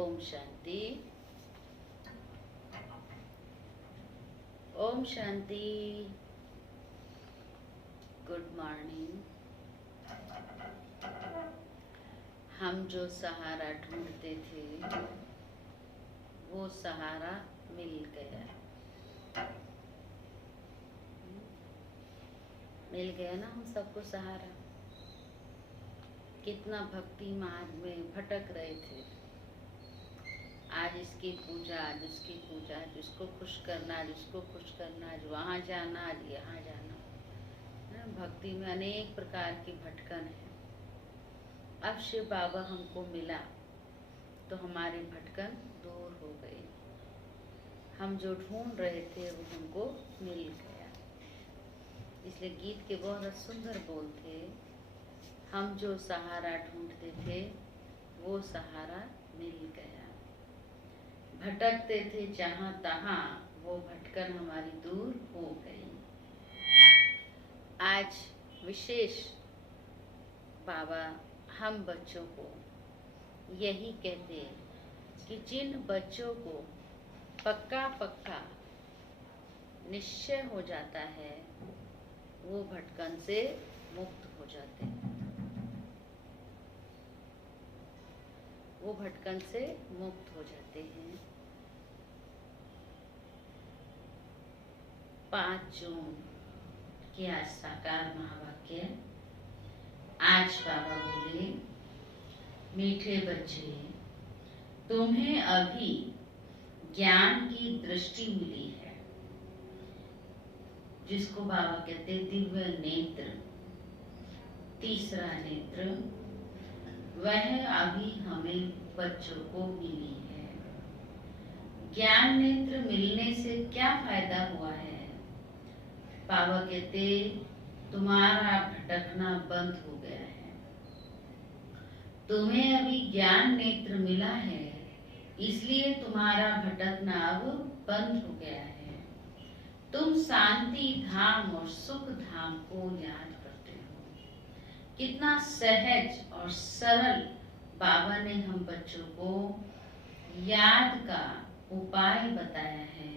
Om Shanti. Om Shanti. Good morning. हम जो सहारा ढूंढते थे वो सहारा मिल गया। मिल गया ना हम सबको सहारा। कितना भक्ति मार्ग में भटक रहे थे, आज इसकी पूजा, आज उसकी पूजा, आज उसको खुश करना, आज उसको खुश करना, आज वहाँ जाना, आज यहाँ जाना। भक्ति में अनेक प्रकार की भटकन है। अब शिव बाबा हमको मिला तो हमारी भटकन दूर हो गई। हम जो ढूंढ रहे थे वो हमको मिल गया। इसलिए गीत के बहुत सुंदर बोल थे। हम जो सहारा ढूंढते थे वो सहारा मिल गया। भटकते थे जहां तहां, वो भटकन हमारी दूर हो गई। आज विशेष बाबा हम बच्चों को यही कहते हैं कि जिन बच्चों को पक्का पक्का निश्चय हो जाता है वो भटकन से मुक्त हो जाते हैं, वो भटकन से मुक्त हो जाते हैं। 5 जून के आज साकार महावाक्य। आज बाबा बोले, मीठे बच्चे, तुम्हें अभी ज्ञान की दृष्टि मिली है, जिसको बाबा कहते दिव्य नेत्र, तीसरा नेत्र, वह अभी हमें बच्चों को मिली है। ज्ञान नेत्र मिलने से क्या फायदा हुआ है? बाबा कहते तुम्हारा भटकना बंद हो गया है। तुम्हें अभी ज्ञान नेत्र मिला है, इसलिए तुम्हारा भटकना अब बंद हो गया है। तुम शांति धाम और सुख धाम को याद करते हो। कितना सहज और सरल बाबा ने हम बच्चों को याद का उपाय बताया है।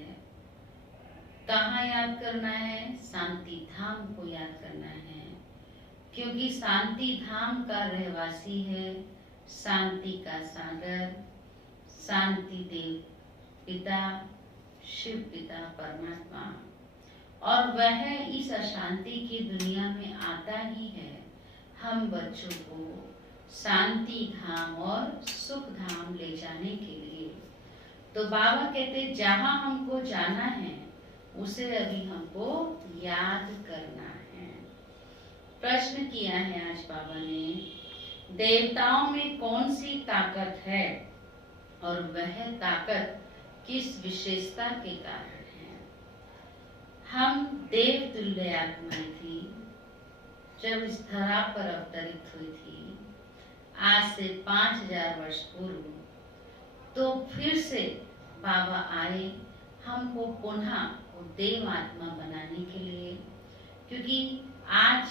कहाँ याद करना है? शांति धाम को याद करना है, क्योंकि शांति धाम का रहवासी है शांति का सागर, शांति देव पिता, शिव पिता परमात्मा, और वह इस अशांति की दुनिया में आता ही है हम बच्चों को शांति धाम और सुख धाम ले जाने के लिए। तो बाबा कहते जहाँ हमको जाना है उसे अभी हमको याद करना है। प्रश्न किया है आज बाबा ने, देवताओं में कौन सी ताकत है और वह ताकत किस विशेषता के कारण है? हम देव तुल्य आत्माएं थी जब इस धरा पर अवतरित हुई थी आज से 5000 वर्ष पूर्व। तो फिर से बाबा आए हमको पुनः देव आत्मा बनाने के लिए, क्योंकि आज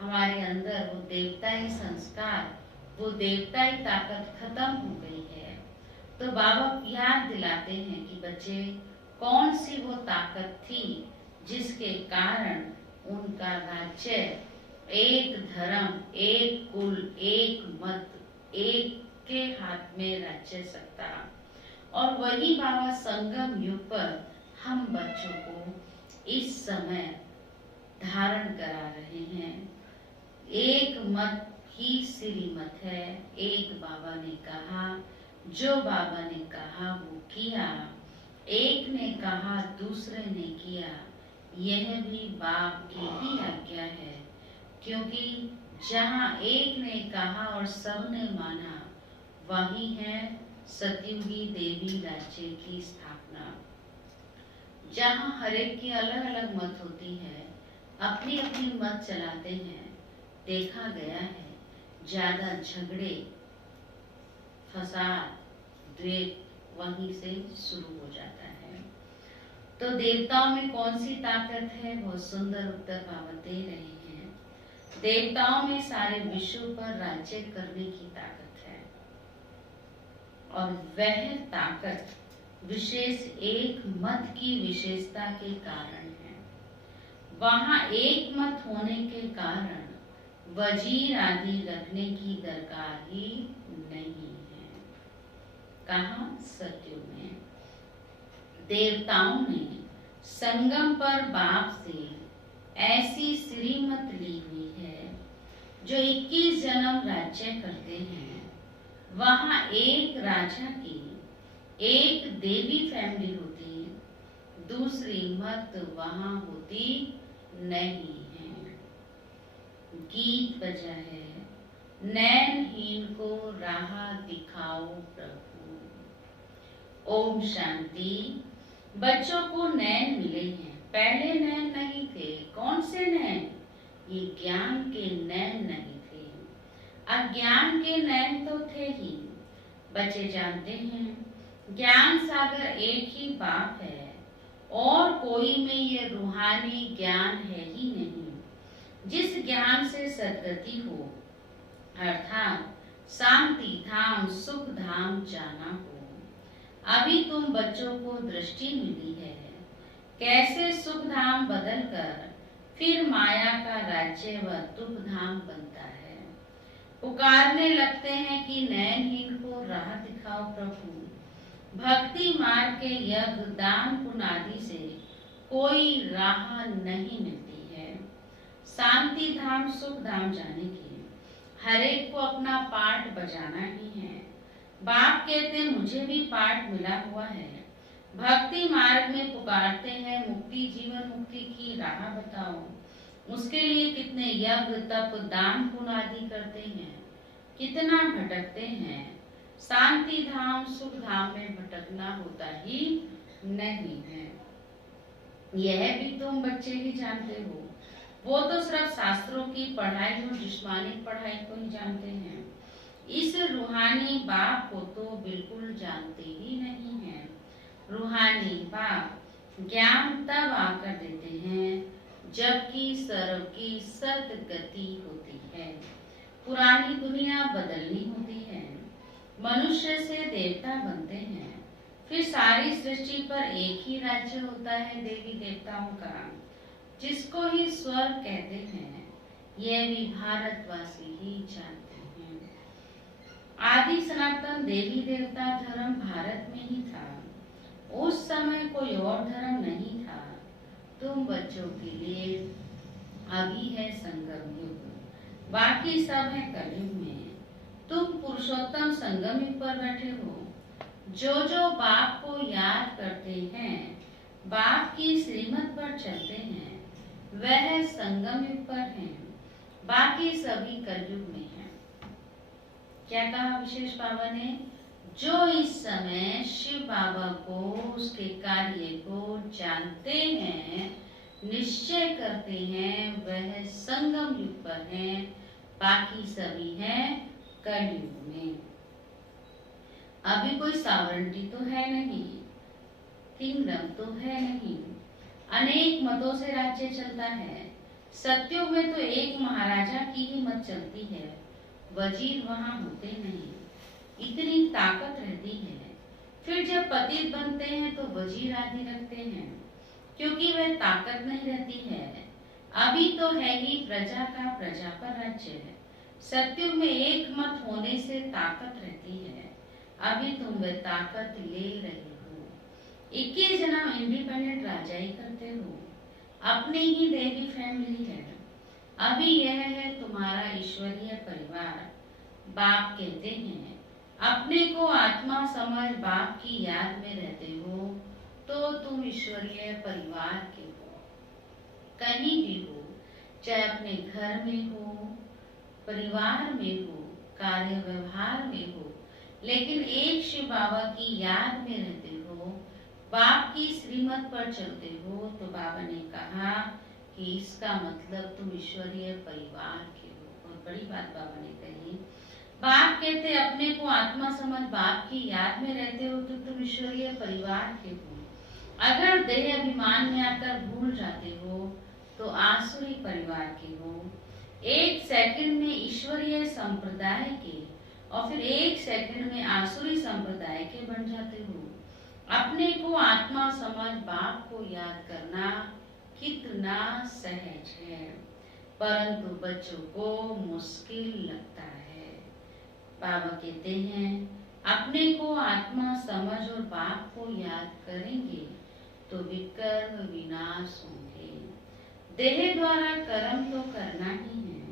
हमारे अंदर वो देवताई संस्कार, वो देवताई ताकत खत्म हो गई है। तो बाबा याद दिलाते हैं कि बच्चे कौन सी वो ताकत थी जिसके कारण उनका राज्य एक धर्म, एक कुल, एक मत, एक के हाथ में राज्य सत्ता। और वही बाबा संगम युग पर हम बच्चों को इस समय धारण करा रहे हैं। एक मत ही श्रीमत है। एक बाबा ने कहा, जो बाबा ने कहा वो किया, एक ने कहा दूसरे ने किया, यह भी बाप की ही आज्ञा है। क्योंकि जहाँ एक ने कहा और सबने माना, वही है सतयुगी देवी राज्य की स्थापना। जहाँ हर एक की अलग अलग मत होती है, अपनी अपनी मत चलाते हैं, देखा गया है ज्यादा झगड़े, फसाद, द्वेष वहीं से शुरू हो जाता है। तो देवताओं में कौन सी ताकत है? बहुत सुंदर उत्तर बाबा दे रहे हैं। देवताओं में सारे विश्व पर राज्य करने की ताकत है, और वह ताकत विशेष एक मत की विशेषता के कारण है। वहां एक मत होने के कारण वजीर आदि रखने की दरकार ही नहीं है। कहाँ? सतयुग में देवताओं ने संगम पर बाप से ऐसी श्रीमत ली हुई है, जो 21 जन्म राज्य करते हैं। वहां एक राजा की एक देवी फैमिली होती, दूसरी मत वहां होती नहीं है। गीत बजा है, नैनहीन को राह दिखाओ प्रभु। ओम शांति। बच्चों को नैन मिले हैं, पहले नैन नहीं थे, कौन से नैन? ये ज्ञान के नैन नहीं थे, अज्ञान के नैन तो थे ही। बच्चे जानते हैं ज्ञान सागर एक ही बाप है और कोई में ये रूहानी ज्ञान है ही नहीं जिस ज्ञान से सद्गति हो, अर्थात शांति धाम सुख धाम जाना हो। अभी तुम बच्चों को दृष्टि मिली है कैसे सुख धाम बदल कर फिर माया का राज्य व दुख धाम बनता है। पुकारने लगते हैं कि नैनहीन को राह दिखाओ प्रभु। भक्ति मार्ग के यज्ञ दान पुनादि से कोई राह नहीं मिलती है। शांति धाम सुख धाम जाने की हर एक को अपना पाठ बजाना ही है। बाप कहते मुझे भी पाठ मिला हुआ है। भक्ति मार्ग में पुकारते हैं मुक्ति जीवन मुक्ति की राह बताओ। उसके लिए कितने यज्ञ तप दान पुण्य आदि करते हैं, कितना भटकते हैं। शांति धाम सुख धाम में भटकना होता ही नहीं है। यह भी तुम बच्चे ही जानते हो। वो तो सिर्फ शास्त्रों की पढ़ाई और जिस्मानी पढ़ाई को ही जानते हैं। इस रूहानी बाप को तो बिल्कुल जानते ही नहीं है। रूहानी बाप ज्ञान तब आकर देते हैं जबकि सर्व की सद्गति होती है। पुरानी दुनिया बदलनी होती है। मनुष्य से देवता बनते हैं, फिर सारी सृष्टि पर एक ही राज्य होता है देवी देवताओं का, जिसको ही स्वर्ग कहते हैं। यह भी भारतवासी ही जानते हैं। आदि सनातन देवी देवता धर्म भारत में ही था। उस समय कोई और धर्म नहीं था। तुम बच्चों के लिए अभी है संगम युग, बाकी सब है कलयुग में। तुम पुरुषोत्तम संगम युग पर बैठे हो। जो बाप को याद करते हैं, बाप की श्रीमत पर चलते हैं, वह संगम युग पर हैं, बाकी सभी कलयुग में हैं। क्या कहा विशेष बाबा ने? जो इस समय शिव बाबा को उसके कार्य को जानते हैं, निश्चय करते हैं, वह संगम युग पर हैं, बाकी सभी हैं कलयुग में। अभी कोई सॉवरेंटी तो है नहीं, किंगडम तो है नहीं, अनेक मतों से राज्य चलता है। सत्युग में तो एक महाराजा की ही मत चलती है, वजीर वहां होते नहीं, इतनी ताकत रहती है। फिर जब पतित बनते हैं तो वजीर आदि रखते हैं, क्योंकि वह ताकत नहीं रहती है। अभी तो है ही प्रजा का प्रजा पर राज्य है। सत्युग में एक मत होने से ताकत रहती है। अभी तुम वह ताकत ले रहे हो। 21 जन्म इंडिपेंडेंट राजा ही करते हो, अपनी ही देवी फैमिली है। अभी यह है तुम्हारा ईश्वरीय परिवार। बाप कहते हैं अपने को आत्मा समझ बाप की याद में रहते हो तो तुम ईश्वरीय परिवार के हो। कहीं भी हो, चाहे अपने घर में हो, परिवार में हो, कार्य व्यवहार में हो, लेकिन एक शिव बाबा की याद में रहते हो, बाप की श्रीमत पर चलते हो। तो बाबा ने कहा कि इसका मतलब तुम ईश्वरीय परिवार के हो। बहुत बड़ी बात बाबा ने कही। बाप कहते अपने को आत्मा समझ बाप की याद में रहते हो तो तुम ईश्वरीय परिवार के हो। अगर देह अभिमान में आकर भूल जाते हो तो आसुरी परिवार के हो। एक सेकंड में ईश्वरीय संप्रदाय के और फिर एक सेकंड में आसुरी संप्रदाय के बन जाते हो। अपने को आत्मा समझ बाप को याद करना कितना सहज है, परंतु बच्चों को मुश्किल लगता है। बाबा कहते हैं अपने को आत्मा समझ और बाप को याद करेंगे तो विकर्म विनाश होंगे। देह द्वारा कर्म तो करना ही है।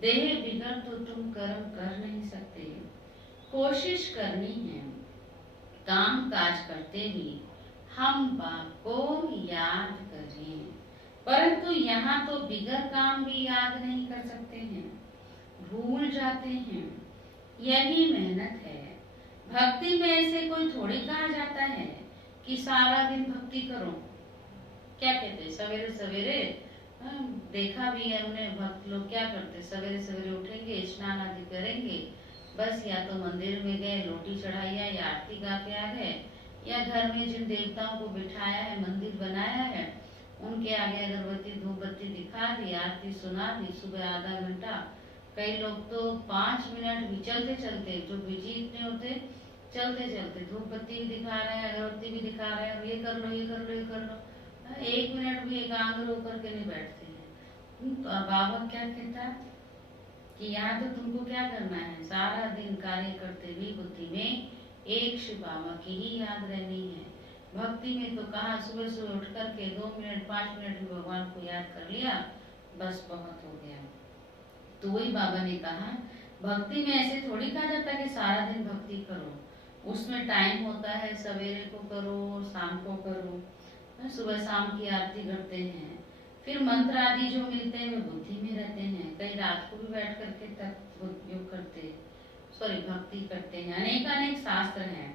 देह बिगड़ तो तुम कर्म कर नहीं सकते। कोशिश करनी है काम काज करते ही हम बाप को याद करें, परंतु यहाँ तो बिगड़ काम भी याद नहीं कर सकते हैं, भूल जाते हैं। यही मेहनत है। भक्ति में ऐसे कोई थोड़ी कहा जाता है कि सारा दिन भक्ति करो। क्या कहते हैं, सवेरे सवेरे देखा भी है हमने, भक्त लोग क्या करते, सवेरे सवेरे उठेंगे, स्नान आदि करेंगे, बस या तो मंदिर में गए, लोटी चढ़ाई या आरती गा के आ गए, या घर में जिन देवताओं को बिठाया है, मंदिर बनाया है, उनके आगे अगरबत्ती धूप बत्ती दिखा दी, आरती सुना दी, सुबह आधा घंटा, कई लोग तो 5 मिनट भी चलते चलते, जो बिजी इतने होते, चलते चलते धूप बत्ती भी दिखा रहे हैं, अगरबत्ती भी दिखा रहे हैं, ये कर लो ये कर लो ये कर लो, 1 मिनट भी एकाग्र होकर के नहीं बैठते हैं। तो बाबा क्या कहता है कि यहाँ तो तुमको क्या करना है, सारा दिन कार्य करते हुए बुद्धि में एक शिव बाबा की ही याद रहनी है। भक्ति में तो कहा सुबह सुबह उठ करके 2 मिनट 5 मिनट भी भगवान को याद कर लिया, बस बहुत हो गया। तो वही बाबा ने कहा भक्ति में ऐसे थोड़ी कहा जाता कि सारा दिन भक्ति करो, उसमें टाइम होता है, सवेरे को करो, शाम को करो, सुबह शाम की आरती करते हैं, फिर मंत्र आदि जो मिलते हैं वे बुद्धि में रहते हैं, कई रात को भी बैठ करके तक योग करते, भक्ति करते हैं। अनेक अनेक शास्त्र हैं,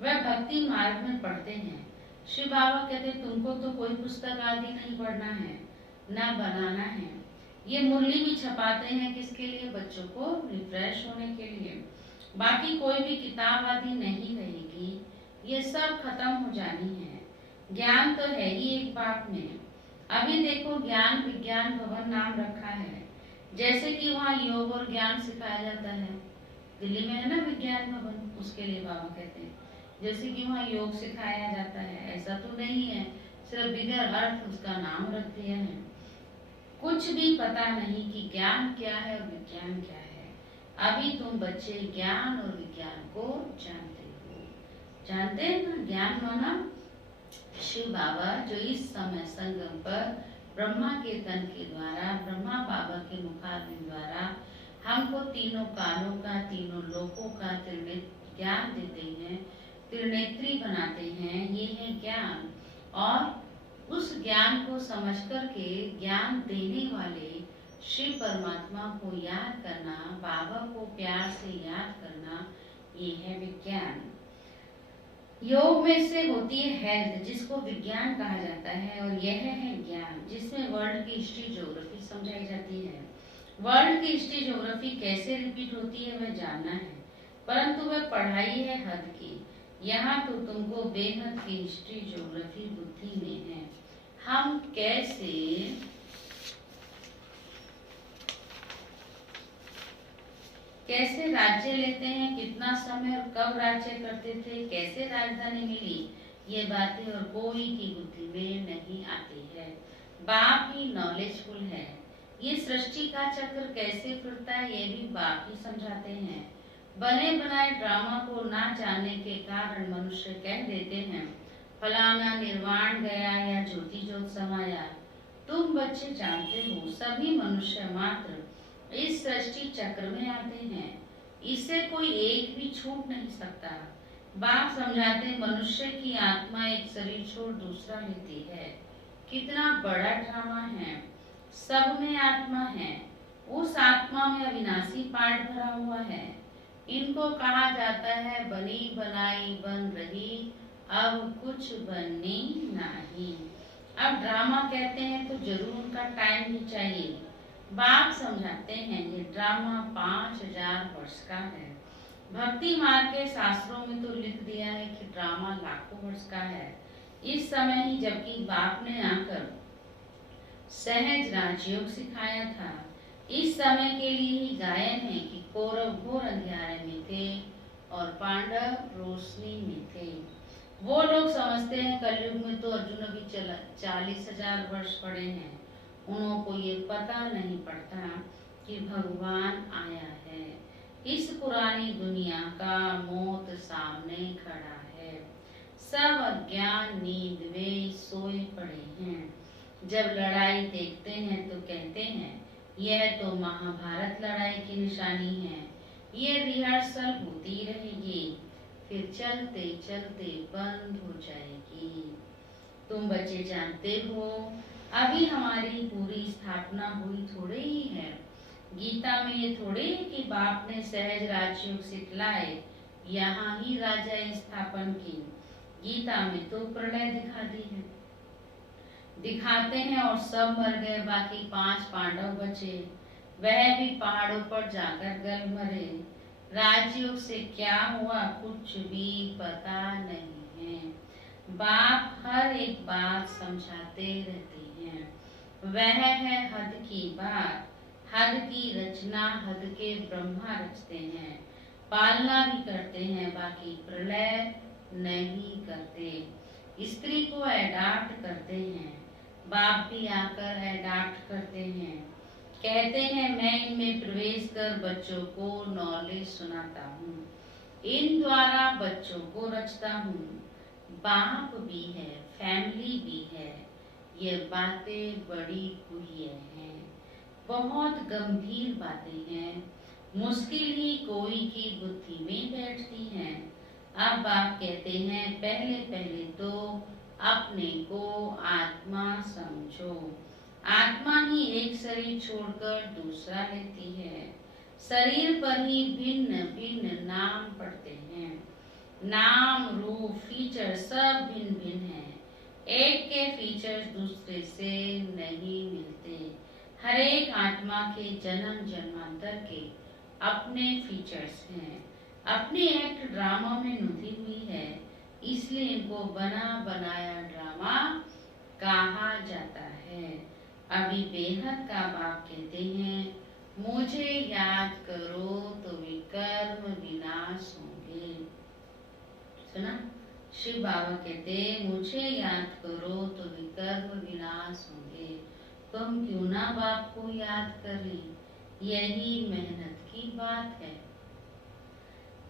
वह भक्ति मार्ग में पढ़ते हैं। शिव बाबा कहते तुमको तो कोई पुस्तक आदि नहीं पढ़ना है, ना बनाना है, ये मुरली भी छपाते हैं किसके लिए, बच्चों को रिफ्रेश होने के लिए, बाकी कोई भी किताब आदि नहीं रहेगी, ये सब खत्म हो जानी है। ज्ञान तो है ही एक बाप में। अभी देखो ज्ञान विज्ञान भवन नाम रखा है, जैसे कि वहाँ योग और ज्ञान सिखाया जाता है, दिल्ली में है ना विज्ञान भवन, उसके लिए बाबा कहते हैं जैसे कि वहाँ योग सिखाया जाता है, ऐसा तो नहीं है, सिर्फ बिगर अर्थ उसका नाम रख दिया है। कुछ भी पता नहीं कि ज्ञान क्या है और विज्ञान क्या है। अभी तुम बच्चे ज्ञान और विज्ञान को जानते हो, जानते हैं ना, ज्ञान माना शिव बाबा जो इस समय संगम पर ब्रह्मा के तन के द्वारा, ब्रह्मा बाबा के मुखारविंद द्वारा हमको तीनों कालों का, तीनों लोकों का ज्ञान देते हैं, त्रिनेत्री बनाते हैं, ये है ज्ञान। और उस ज्ञान को समझ करके ज्ञान देने वाले शिव परमात्मा को याद करना, बाबा को प्यार से याद करना, ये है विज्ञान। योग में से होती है हेल्थ, जिसको विज्ञान कहा जाता है, और यह है ज्ञान, जिसमें वर्ल्ड की हिस्ट्री ज्योग्राफी समझाई जाती है। वर्ल्ड की हिस्ट्री ज्योग्राफी कैसे रिपीट होती है वह जानना है, परंतु वह पढ़ाई है हद की। यहाँ तो तुमको बेहद की हिस्ट्री ज्योग्राफी बुद्धि में है। हम कैसे राज्य लेते हैं, कितना समय और कब राज्य करते थे, कैसे राजधानी मिली, ये बातें और कोई की बुद्धि में नहीं आती है। बाप ही नॉलेजफुल है। ये सृष्टि का चक्र कैसे फिरता है ये भी बाप ही समझाते हैं। बने बनाए ड्रामा को ना जानने के कारण मनुष्य कह देते हैं फलाना निर्वाण गया या ज्योति ज्योत समाया। तुम बच्चे जानते हो सभी मनुष्य मात्र इस सृष्टि चक्र में आते हैं, इससे कोई एक भी छूट नहीं सकता। बाप समझाते मनुष्य की आत्मा एक शरीर छोड़ दूसरा लेती है। कितना बड़ा ड्रामा है, सब में आत्मा है, उस आत्मा में अविनाशी पार्ट भरा हुआ है। इनको कहा जाता है बनी बनाई बन रही, अब कुछ बननी नहीं। अब ड्रामा कहते हैं तो जरूर उनका टाइम भी चाहिए। बाप समझाते हैं ये ड्रामा 5000 वर्ष का है। भक्ति मार्ग के शास्त्रों में तो लिख दिया है कि ड्रामा लाखों वर्ष का है। इस समय ही जबकि बाप ने आकर सहज राजयोग सिखाया था, इस समय के लिए ही गायन है कि कौरव घोर अंधियारे में थे और पांडव रोशनी में थे। वो लोग समझते हैं कलयुग में तो अर्जुन अभी 40,000 वर्ष पड़े हैं, उनको ये पता नहीं पड़ता कि भगवान आया है। इस पुरानी दुनिया का मौत सामने खड़ा है, सब अज्ञान नींद में सोए पड़े हैं। जब लड़ाई देखते हैं तो कहते हैं यह तो महाभारत लड़ाई की निशानी है, ये रिहर्सल होती रहेगी, फिर चलते चलते बंद हो जाएगी। तुम बच्चे जानते हो अभी हमारी पूरी स्थापना हुई थोड़े ही है। गीता में ये थोड़े ही कि बाप ने सहज राजयोग सिखलाए, यहाँ ही राजा स्थापन की। गीता में तो प्रलय दिखा दी है। दिखाते हैं और सब मर गए, बाकी 5 पांडव बचे, वह भी पहाड़ों पर जाकर गल मरे। राजयोग से क्या हुआ कुछ भी पता नहीं है। बाप हर एक बात समझाते रहते हैं, वह है हद की बात। हद की रचना हद के ब्रह्मा रचते हैं, पालना भी करते हैं, बाकी प्रलय नहीं करते। स्त्री को अडॉप्ट करते हैं, बाप भी आकर अडॉप्ट करते हैं, कहते हैं मैं इनमें प्रवेश कर बच्चों को नॉलेज सुनाता हूँ, इन द्वारा बच्चों को रचता हूँ। बाप भी है, फैमिली भी है, ये बातें बड़ी गुह्य हैं, बहुत गंभीर बातें हैं, मुश्किल ही कोई की बुद्धि में बैठती हैं। अब आप कहते हैं पहले पहले तो अपने को आत्मा समझो। आत्मा ही एक शरीर छोड़कर दूसरा लेती है, शरीर पर ही भिन्न भिन्न नाम पड़ते हैं, नाम रूप फीचर सब भिन्न भिन्न हैं, एक के फीचर्स दूसरे से नहीं मिलते। हर एक आत्मा के जन्म जन्मांतर के अपने फीचर्स हैं, अपने एक्ट ड्रामा में नूती हुई है, इसलिए इनको बना बनाया ड्रामा कहा जाता है। अभी बेहद का बाप कहते हैं मुझे याद करो तो विकर्म विनाश होंगे। सुना, शिव बाबा कहते मुझे याद करो तो विकर्म विनाश होंगे। तो हम क्यों ना बाप को याद करें, यही मेहनत की बात है।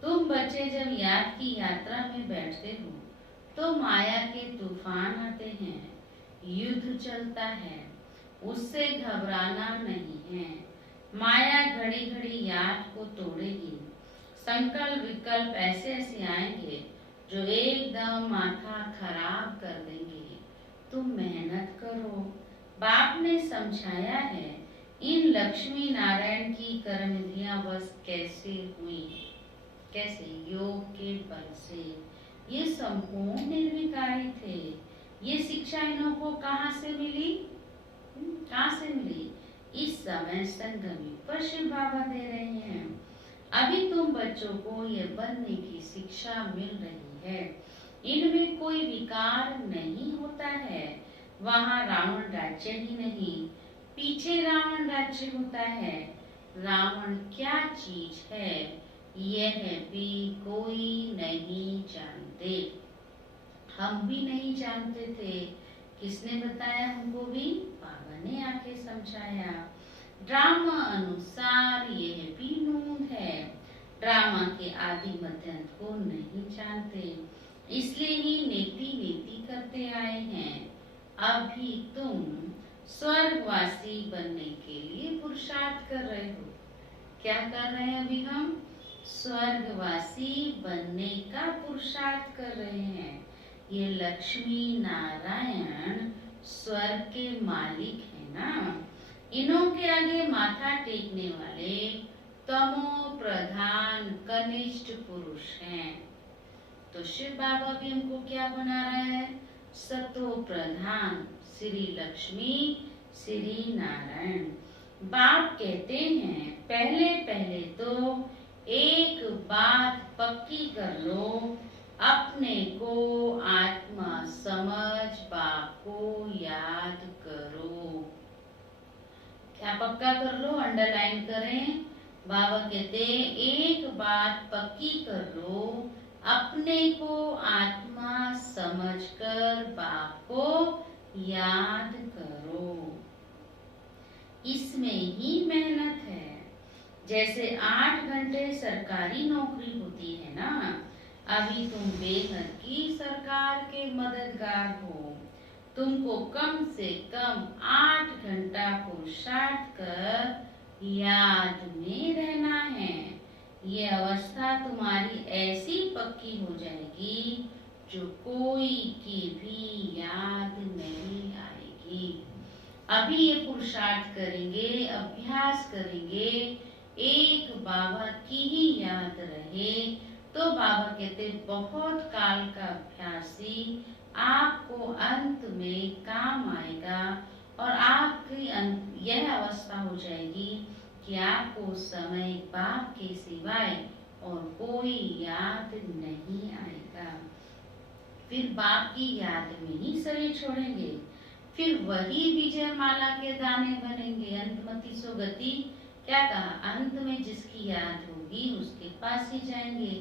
तुम बच्चे जब याद की यात्रा में बैठते हो तो माया के तूफान आते हैं, युद्ध चलता है, उससे घबराना नहीं है। माया घड़ी घड़ी याद को तोड़ेगी, संकल्प विकल्प ऐसे ऐसे आएंगे जो एकदम माथा खराब कर देंगे। तुम मेहनत करो, बाप ने समझाया है इन लक्ष्मी नारायण की कर्म इंद्रियां बस कैसे हुई, कैसे योग के बल से। ये संपूर्ण निर्विकारी थे। ये शिक्षा इन्हों को कहाँ से मिली, कहाँ से मिली? इस समय संगमी पर शिव बाबा दे रहे हैं। अभी तुम बच्चों को ये बनने की शिक्षा मिल रही है। इनमें कोई विकार नहीं होता है, वहाँ रावण राज्य ही नहीं, पीछे रावण राज्य होता है। रावण क्या चीज है यह भी कोई नहीं जानते, हम भी नहीं जानते थे। किसने बताया हमको भी? बाबा ने आके समझाया। ड्रामा अनुसार यह भी नूंद है, ड्रामा के आदि मध्य अंत को नहीं जानते, इसलिए ही नेति नेति करते आए हैं। अभी तुम स्वर्गवासी बनने के लिए पुरुषार्थ कर रहे हो। क्या कर रहे हैं अभी हम? स्वर्गवासी बनने का पुरुषार्थ कर रहे हैं। ये लक्ष्मी नारायण स्वर्ग के मालिक है ना, इन्हों के आगे माथा टेकने वाले तमो प्रधान कनिष्ठ पुरुष हैं। तो शिव बाबा भी हमको क्या बना रहा है? सतो प्रधान श्री लक्ष्मी श्री नारायण। बाप कहते हैं पहले पहले तो एक बात पक्की कर लो, अपने को आत्मा समझ बाप को याद करो। क्या पक्का कर लो? अंडरलाइन करें। बाबा कहते एक बात पक्की कर लो, अपने को आत्मा समझकर बाप को याद करो। इसमें ही मेहनत है। जैसे 8 घंटे सरकारी नौकरी होती है ना, अभी तुम बेहद की सरकार के मददगार हो, तुमको कम से कम 8 घंटा पुरुषार्थ कर याद में रहना है। ये अवस्था तुम्हारी ऐसी पक्की हो जाएगी जो कोई की भी याद नहीं आएगी। अभी ये पुरुषार्थ करेंगे, अभ्यास करेंगे, एक बाबा की ही याद रहे तो बाबा कहते बहुत काल का अभ्यासी आपको अंत में काम आएगा और आपकी यह अवस्था हो जाएगी कि आपको उस समय बाप के सिवाय और कोई याद नहीं आएगा। फिर बाप की याद में ही शरीर छोड़ेंगे, फिर वही विजय माला के दाने बनेंगे। अंतमति सो गति, क्या कहा, अंत में जिसकी याद होगी उसके पास ही जाएंगे।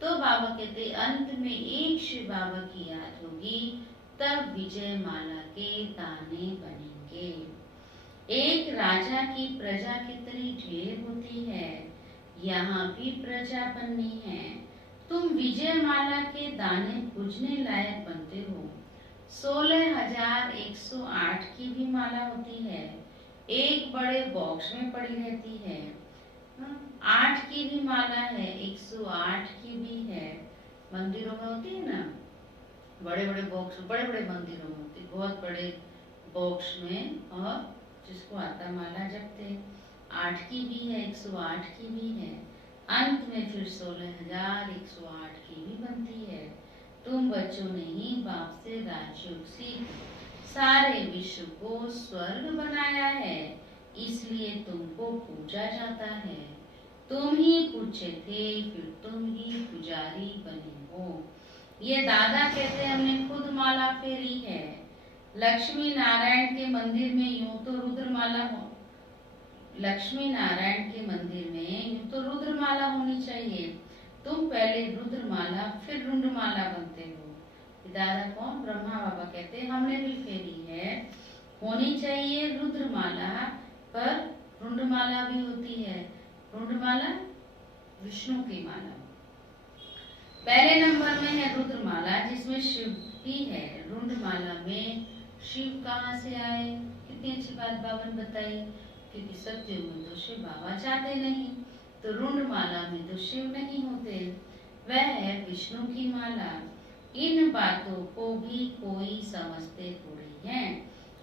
तो बाबा कहते अंत में एक शिव बाबा की याद होगी, तब विजय माला के दाने बनेंगे। एक राजा की प्रजा कितनी ढेर होती है, यहाँ भी प्रजा बननी है। तुम विजय माला के दाने पूजने लायक बनते हो। 16,108 की भी माला होती है, एक बड़े बॉक्स में पड़ी रहती है। 8 की भी माला है, 108 की भी है। मंदिरों में होती है ना, बड़े बड़े बॉक्स, बड़े बड़े मंदिरों में होती, बहुत बड़े बॉक्स में, और जिसको आता माला जपते। 8 की भी है, 108 की भी है। अंत में फिर 16,108 की भी बनती है। तुम बच्चों ने ही बाप से राजयोग सीख सारे विश्व को स्वर्ग बनाया है, इसलिए तुमको पूजा जाता है। तुम ही पूज्य थे, फिर तुम ही पुजारी बने हो। ये दादा कहते हमने खुद माला फेरी है। लक्ष्मी नारायण के मंदिर में यूं तो रुद्रमाला हो, लक्ष्मी नारायण के मंदिर में यूं तो रुद्रमाला होनी चाहिए। तुम पहले रुद्रमाला फिर रुंडमाला बनते हो। दादा कौन, ब्रह्मा बाबा कहते हमने भी फेरी है, होनी चाहिए रुद्रमाला, पर रुंडमाला भी होती है। रुंडमाला विष्णु की माला। पहले नंबर में है रुद्रमाला, जिसमें शिव भी है। रुंडमाला में शिव कहाँ से आए, कितनी अच्छी बात बाबा ने बताई, क्योंकि सत्युग में तो शिव बाबा जाते नहीं, तो रुंडमाला में तो शिव नहीं होते, वह है विष्णु की माला। इन बातों को भी कोई समझते थोड़ी है।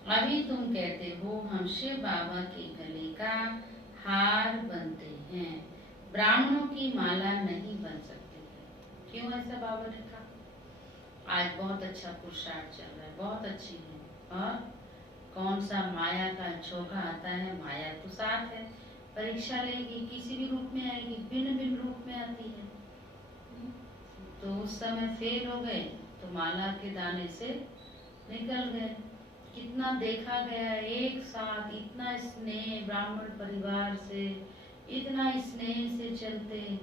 अभी तुम कहते हो हम शिव बाबा के गले का हार बनते हैं, ब्राह्मणों की माला नहीं बन सकते थे। क्यों ऐसा बाबा ने कहा? आज बहुत अच्छा पुरुषार्थ चल रहा है, बहुत अच्छी है। और कौन सा माया का झोंका आता है, माया तो साथ है, परीक्षा लेगी, किसी भी रूप में आएगी, भिन्न भिन्न रूप में आती है। तो उस समय फेल हो गए तो माला के दाने से निकल गए। कितना देखा गया, एक साथ इतना स्नेह, ब्राह्मण परिवार से इतना स्नेह से चलते,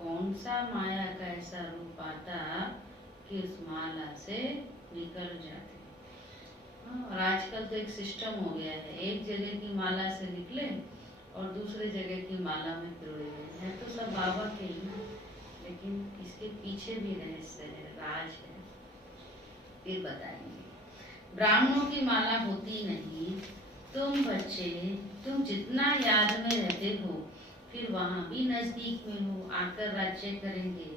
कौन सा माया का ऐसा रूप आता कि उस माला से निकल जाते। और आजकल तो एक सिस्टम हो गया है, एक जगह की माला से निकले और दूसरे जगह की माला में पिरोड़े गए हैं। तो सब बाबा के ही, लेकिन इसके पीछे भी रहस्य है, राज है, फिर बताएंगे। ब्राह्मणों की माला होती नहीं। तुम बच्चे, तुम जितना याद में रहते हो, फिर वहाँ भी नजदीक में हो, आकर राज्य करेंगे।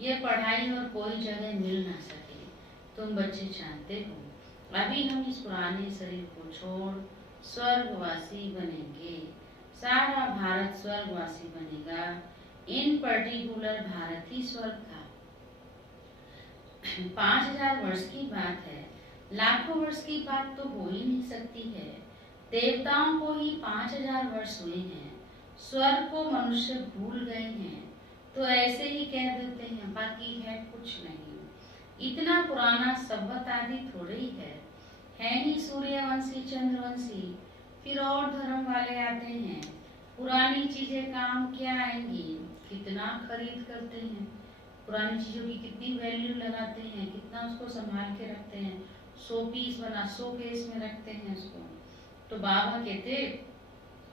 ये पढ़ाई और कोई जगह मिल ना सके, तुम बच्चे जानते हो। अभी हम इस पुराने शरीर को छोड़ स्वर्गवासी बनेंगे, सारा भारत स्वर्गवासी बनेगा। इन पर्टिकुलर भारत ही स्वर्ग था। 5,000 वर्ष की बात है, लाखों वर्ष की बात तो हो ही नहीं सकती है। देवताओं को ही 5,000 वर्ष हुए हैं, स्वर्ग को मनुष्य भूल गए हैं, तो ऐसे ही कह देते हैं, बाकी है कुछ नहीं। इतना पुराना संवत आदि थोड़े ही है ही सूर्यवंशी चंद्रवंशी, फिर और धर्म वाले आते हैं। पुरानी चीजें काम क्या आएंगी, कितना खरीद करते हैं, पुरानी चीजों की कितनी वैल्यू लगाते हैं, कितना उसको संभाल के रखते हैं, शो पीस बना शो केस में रखते हैं उसको। तो बाबा कहते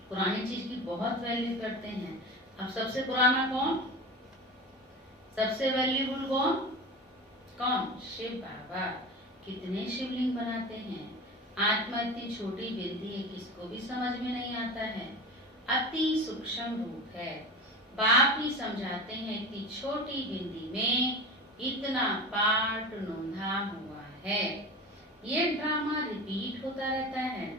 पुरानी चीज की बहुत वैल्यू करते हैं। अब सबसे पुराना कौन, सबसे वैल्यूबल कौन, शिव बाबा। कितने शिवलिंग बनाते हैं। आत्मा इतनी छोटी बिंदी है, किसको भी समझ में नहीं आता है, अति सूक्ष्म रूप है। बाप ही समझाते हैं, इतनी छोटी बिंदी में इतना पाठ नोंधा हुआ है। ये ड्रामा रिपीट होता रहता है।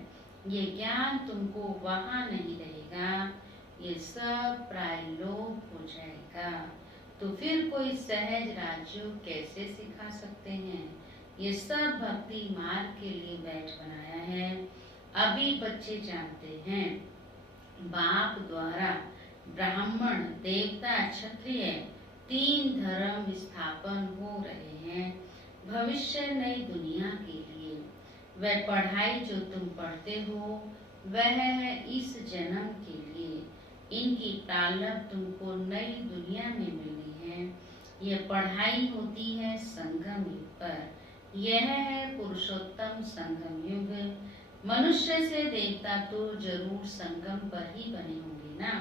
ये ज्ञान तुमको वहां नहीं रहेगा, ये सब प्रायलोप हो जाएगा। तो फिर कोई सहज राजयोग कैसे सिखा सकते हैं। ये सब भक्ति मार्ग के लिए बैच बनाया है। अभी बच्चे जानते हैं बाप द्वारा ब्राह्मण, देवता, क्षत्रिय 3 धर्म स्थापन हो रहे हैं भविष्य नई दुनिया के लिए। वह पढ़ाई जो तुम पढ़ते हो वह है इस जन्म के लिए। इनकी तालब तुमको नई दुनिया में मिलनी है। यह पढ़ाई होती है संगम युग पर। यह है पुरुषोत्तम संगम युग। मनुष्य से देवता तो जरूर संगम पर ही बने होंगे ना।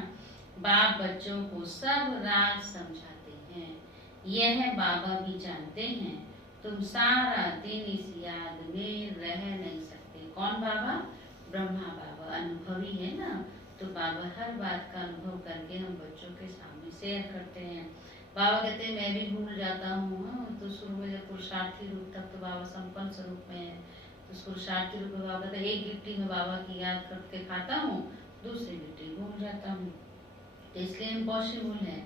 बाप बच्चों को सब राज समझाते हैं। यह बाबा भी जानते हैं तुम सारा दिन इस याद में रह नहीं सकते। कौन बाबा? ब्रह्मा बाबा अनुभवी है ना, तो बाबा हर बात का अनुभव करके हम बच्चों के सामने शेयर करते हैं। बाबा कहते हैं मैं भी भूल जाता हूँ। तो शुरू में जब पुरुषार्थी रूप तक तो बाबा संपन्न स्वरूप में है, तो पुरुषार्थी रूप में बाबा कहते हैं एक गिट्टी में बाबा की याद करके खाता हूँ, दूसरी गिट्टी भूल जाता हूँ। तो इसलिए इम्पॉसिबल है।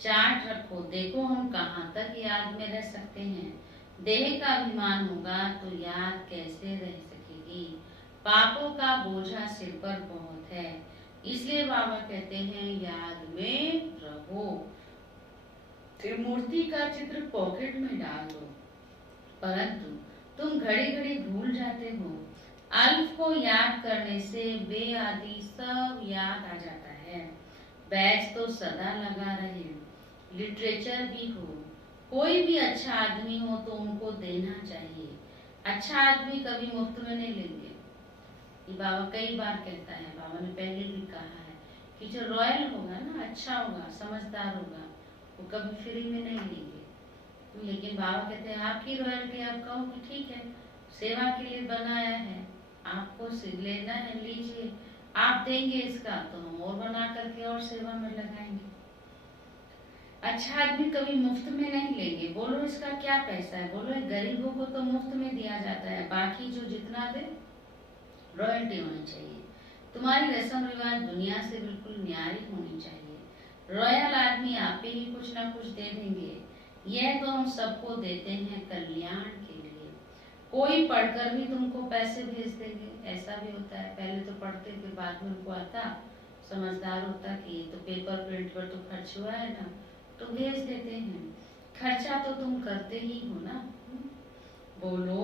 चार्ट रखो, देखो हम कहाँ तक याद में रह सकते हैं। देह का अभिमान होगा तो याद कैसे रह सकेगी। पापों का बोझा सिर पर बहुत है, इसलिए बाबा कहते हैं याद में रहो। मूर्ति का चित्र पॉकेट में डाल दो, परंतु तुम घड़ी घड़ी भूल जाते हो। अल्फ को याद करने से बे आदि सब याद आ जाता है। बैच तो सदा लगा रहे, लिटरेचर भी हो। कोई भी अच्छा आदमी हो तो उनको देना चाहिए। अच्छा आदमी कभी मुफ्त में नहीं लेंगे। ये बाबा कई बार कहता है, बाबा ने पहले भी कहा है कि जो रॉयल होगा ना, अच्छा होगा, समझदार होगा, वो कभी फ्री में नहीं लेंगे। लेकिन बाबा कहते हैं आपकी रॉयल्टी, आप कहो कि ठीक है सेवा के लिए बनाया है, आपको लेना है लीजिए, आप देंगे इसका तो हम और बना करके और सेवा में लगाएंगे। अच्छा आदमी कभी मुफ्त में नहीं लेंगे। बोलो इसका क्या पैसा है, बोलो गरीबों को तो मुफ्त में दिया जाता है, बाकी जो जितना दे रॉयल्टी होनी चाहिए। तुम्हारी रस्म रिवाज दुनिया से बिल्कुल न्यारी होनी चाहिए। रॉयल आदमी आप ही कुछ ना कुछ दे देंगे। यह तो हम सबको देते हैं कल्याण के लिए। कोई पढ़कर भी तुमको पैसे भेज देंगे, ऐसा भी होता है। पहले तो पढ़ते फिर बाद में उनको आता, समझदार होता कि तो पेपर प्रिंट पर तो खर्च हुआ है ना, तो भेज देते हैं। खर्चा तो तुम करते ही हो ना। बोलो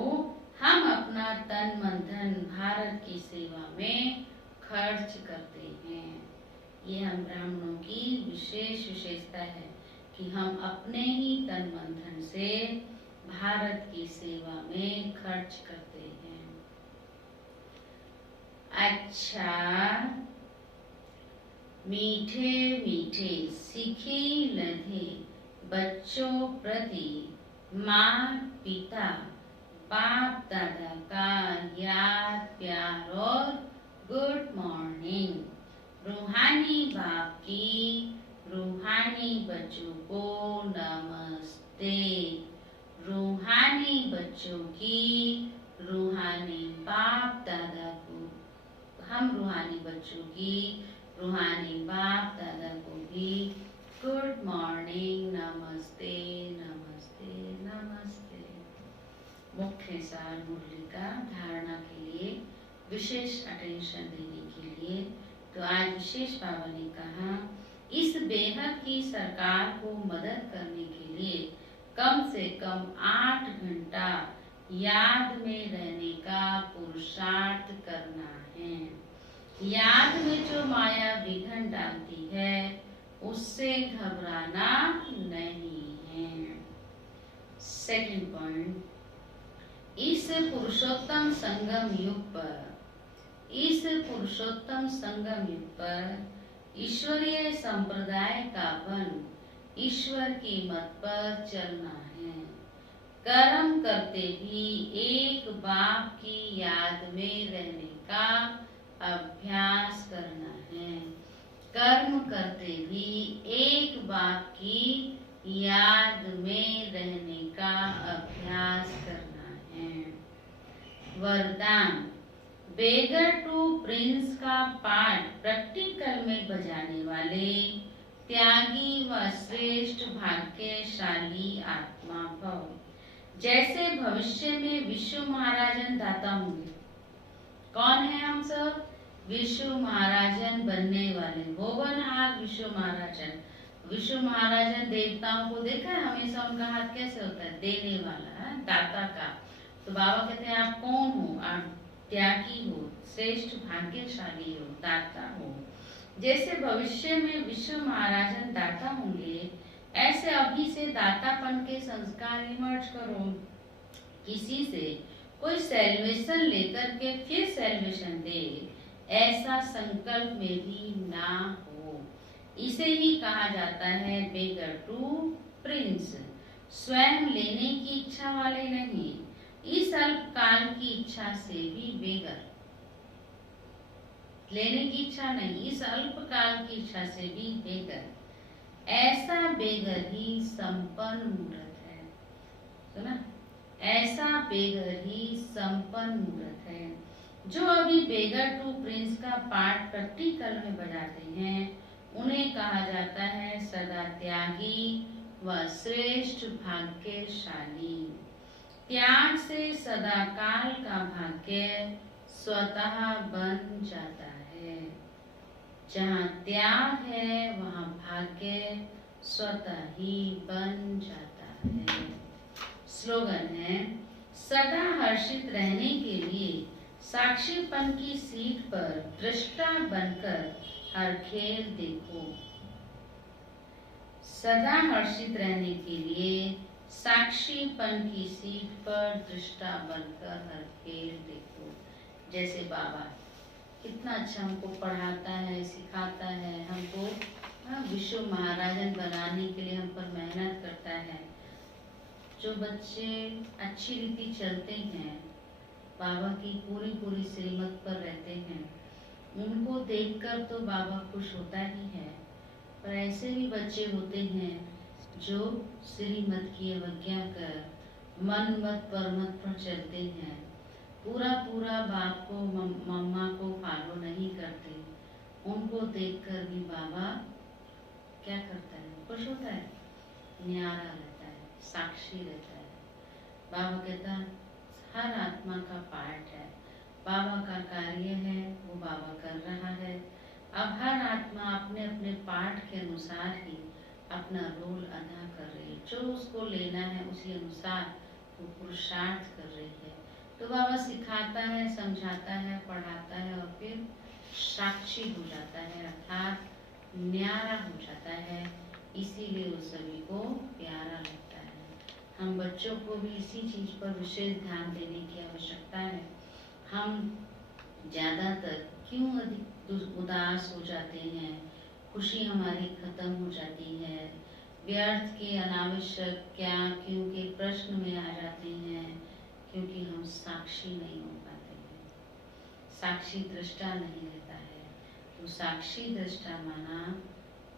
हम अपना तन मन धन भारत की सेवा में खर्च करते हैं। ये हम ब्राह्मणों की विशेष विशेषता है कि हम अपने ही तन मन धन से भारत की सेवा में खर्च करते हैं। अच्छा, मीठे मीठे सीखे लधे बच्चों प्रति माँ पिता बाप दादा का याद प्यार और गुड मॉर्निंग। रूहानी बाप की रूहानी बच्चों को नमस्ते। रूहानी बच्चों की रूहानी बाप दादा को, हम रूहानी बच्चों की रूहानी बाप दादा को भी गुड मॉर्निंग, नमस्ते नमस्ते नमस्ते। मुख्य सार मुरली का धारणा के लिए विशेष अटेंशन देने के लिए तो आज विशेष बाबा ने कहा इस बेहद की सरकार को मदद करने के लिए कम से कम 8 घंटा याद में रहने का पुरुषार्थ करना है। याद में जो माया विघ्न डालती है उससे घबराना नहीं है। सेकंड पॉइंट, इस पुरुषोत्तम संगम युग पर ईश्वरीय संप्रदाय का बन ईश्वर की मत पर चलना है। कर्म करते भी एक बाप की याद में रहने का अभ्यास करना है। कर्म करते भी एक बाप की याद में रहने का अभ्यास करना है। वरदान, बेगर टू प्रिंस का पाठ प्रैक्टिकल में बजाने वाले त्यागी व श्रेष्ठ भाग्यशाली आत्मा भव। जैसे भविष्य में विश्व महाराजन दाता होंगे। कौन है हम सब? विश्व महाराजन बनने वाले, भुवनहार विश्व महाराजन। विश्व महाराजन देवताओं को देखा है, हमेशा उनका हाथ कैसे होता है? देने वाला है, दाता का। तो बाबा कहते हैं आप कौन हो? आप त्यागी हो, श्रेष्ठ भाग्यशाली हो, दाता हो। जैसे भविष्य में विश्व महाराजन दाता होंगे, ऐसे अभी से दातापन के संस्कार इमर्ज करो। किसी से कोई सेल्वेशन लेकर के फिर सेल्वेशन दे, ऐसा संकल्प में भी ना हो। इसे ही कहा जाता है बेगर टू प्रिंस। स्वयं लेने की इच्छा वाले नहीं, इस अल्पकाल की इच्छा से भी बेगर, लेने की इच्छा नहीं, इस अल्पकाल की इच्छा से भी बेगर। ऐसा बेगर ही संपन्न मूर्त है। सुना? ऐसा बेगर ही संपन्न मूर्त है। जो अभी बेगर टू प्रिंस का पाठ प्रैक्टिकल में बजाते हैं, उन्हें कहा जाता है सदा त्यागी व श्रेष्ठ भाग्यशाली। त्याग से सदा काल का भाग्य स्वतः बन जाता है। जहाँ त्याग है वहाँ भाग्य स्वतः ही बन जाता है। स्लोगन है, सदा हर्षित रहने के लिए साक्षीपन की सीट पर दृष्टा बनकर हर खेल देखो। सदा हर्षित रहने के लिए साक्षीपन की सीट पर दृष्टा बनकर हर खेल देखो। जैसे बाबा कितना अच्छा हमको पढ़ाता है, सिखाता है, हमको विश्व महाराजन बनाने के लिए हम पर मेहनत करता है। जो बच्चे अच्छी रीति चलते हैं, बाबा की पूरी पूरी श्रीमत पर रहते हैं, उनको देखकर तो बाबा खुश होता ही है। पर ऐसे भी बच्चे होते हैं जो श्रीमत की अवज्ञा कर मन मत पर मत पर चलते हैं, पूरा पूरा बाप को मम्मा को फॉलो नहीं करते। उनको देखकर भी बाबा क्या करता है? खुश होता है, न्यारा रहता है, साक्षी रहता है। बाबा कहता हर आत्मा का पार्ट है, बाबा का कार्य है, वो बाबा कर रहा है। अब हर आत्मा अपने अपने पार्ट के अनुसार ही अपना रोल अदा कर रही है। जो उसको लेना है उसी अनुसार वो पुरुषार्थ कर रही है। तो बाबा सिखाता है, समझाता है, पढ़ाता है और फिर साक्षी हो जाता है, अर्थात न्यारा हो जाता है। इसीलिए वो सभी को प्यारा लगता है। हम बच्चों को भी इसी चीज पर विशेष ध्यान देने की आवश्यकता है। हम ज्यादातर क्यों अधिक उदास हो जाते हैं, खुशी हमारी खत्म हो जाती है, व्यर्थ के अनावश्यक क्या क्यों के प्रश्न में आ जाते हैं, क्योंकि हम साक्षी नहीं हो पाते हैं, साक्षी दृष्टा नहीं रहता है। तो साक्षी दृष्टा माना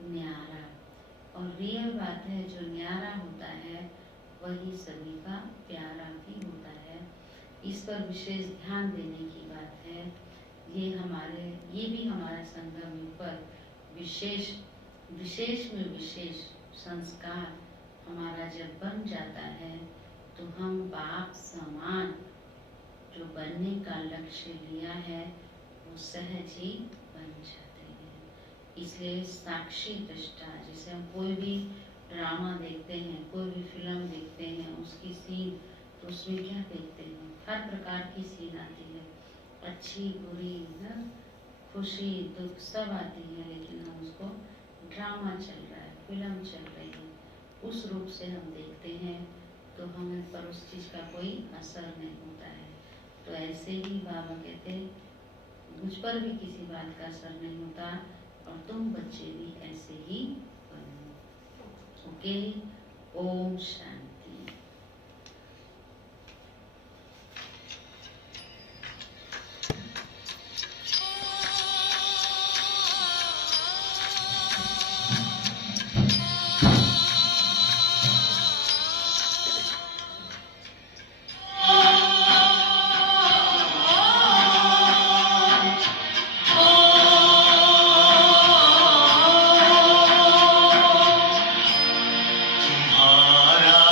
न्यारा, और रियल बात है जो न्यारा होता है वही सभी का प्यारा भी होता है। इस पर विशेष ध्यान देने की बात है। ये भी हमारा संगम पर विशेष में विशेष संस्कार हमारा जब बन जाता है तो हम बाप समान जो बनने का लक्ष्य लिया है वो सहज ही बन जाते हैं। इसलिए साक्षी दृष्टा, जैसे हम कोई भी ड्रामा देखते हैं, कोई भी फिल्म देखते हैं, उसकी सीन तो उसमें क्या देखते हैं? हर प्रकार की सीन आती है, अच्छी बुरी, खुशी दुख सब आती है, लेकिन हम उसको ड्रामा चल रहा है, फिल्म चल रही है, उस रूप से हम देखते हैं तो हमें पर उस चीज का कोई असर नहीं होता है। तो ऐसे ही बाबा कहते मुझ पर भी किसी बात का असर नहीं होता और तुम बच्चे भी ऐसे ही बनो। ओके, ओम शांति। तुम्हारा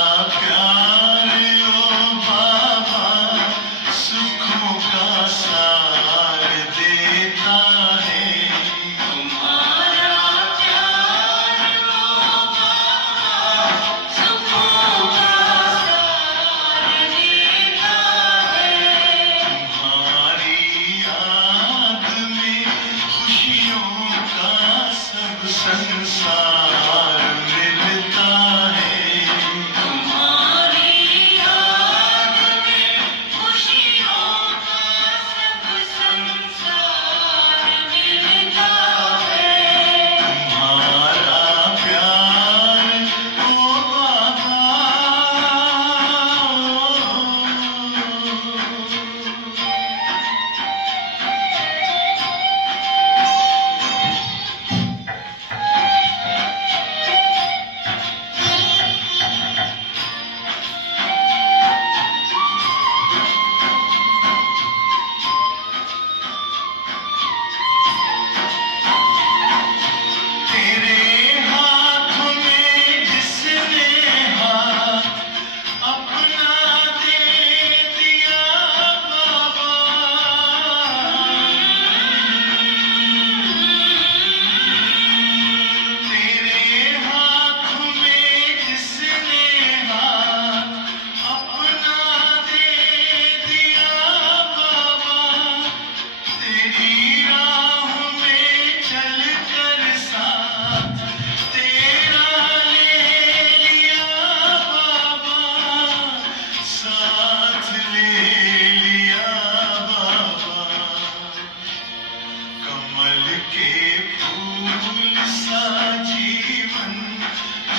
के फूल सा जीवन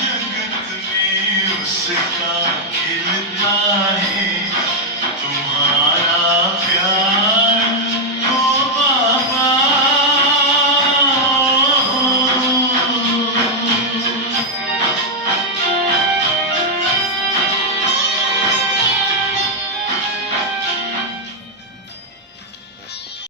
जगत में उसका खिलता